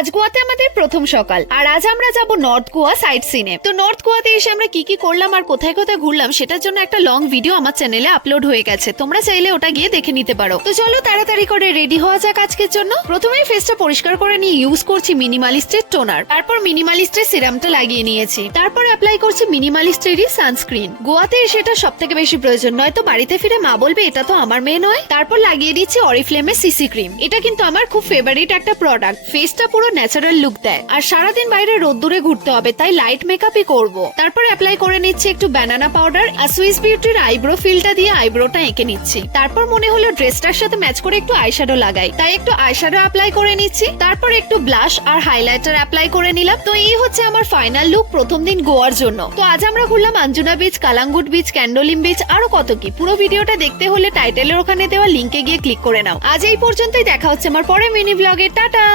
আজ গোয়াতে আমাদের প্রথম সকাল, আর আজ আমরা যাব নর্থ গোয়া সাইট সিনে। তো নর্থ গোয়াতে এসে আমরা কি কি করলাম আর কোথায় কোথায় ঘুরলাম সেটার জন্য একটা লং ভিডিও আমার চ্যানেলে আপলোড হয়ে গেছে, তোমরা চাইলে ওটা গিয়ে দেখে নিতে পারো। তো চলো তাড়াতাড়ি করে রেডি হওয়া যাক আজকের জন্য। প্রথমেই ফেসটা পরিষ্কার করে নিয়ে ইউজ করছি মিনিমালিস্টের টোনার, তারপর মিনিমালিস্টের সিরামটা লাগিয়ে নিয়েছি, তারপর অ্যাপ্লাই করছি মিনিমালিস্টেরই সানস্ক্রিন। গোয়াতে এসে এটা সব থেকে বেশি প্রয়োজন, নয়তো বাড়িতে ফিরে মা বলবে এটা তো আমার মেয়ে নয়। তারপর লাগিয়ে দিচ্ছি অরিফ্লেমের সিসি ক্রিম, এটা কিন্তু আমার খুব ফেভারিট একটা প্রোডাক্ট। ফেসটা পুরো ন্যাচারাল লুক দেয়, আর সারাদিন বাইরে রোদ্দুরে ঘুরতে হবে তাই লাইট মেকআপই করব। তারপর অ্যাপ্লাই করে নিচ্ছি একটু ব্যানানা পাউডার আর সুইস বিউটির আইব্রো ফিলটা দিয়ে আইব্রোটা এঁকে নিচ্ছি। তারপর মনে হলো ড্রেসটার সাথে ম্যাচ করে একটু আইশ্যাডো লাগাই, তাই একটু আইশ্যাডো অ্যাপ্লাই করে নিচ্ছি। তারপর একটু ব্লাশ আর হাইলাইটার অ্যাপ্লাই করে নিলাম। তো এই হচ্ছে আমার ফাইনাল লুক প্রথম দিন গোয়ার জন্য। তো আজ আমরা ঘুরলাম Anjuna beach, Calangute beach, Candolim beach, আরো কত কি। পুরো ভিডিওটা দেখতে হলে টাইটেলের ওখানে দেওয়া লিংকে গিয়ে ক্লিক করে নাও। আজ এই পর্যন্তই, দেখা হচ্ছে আমার পরে মিনি ব্লগে। টাটা।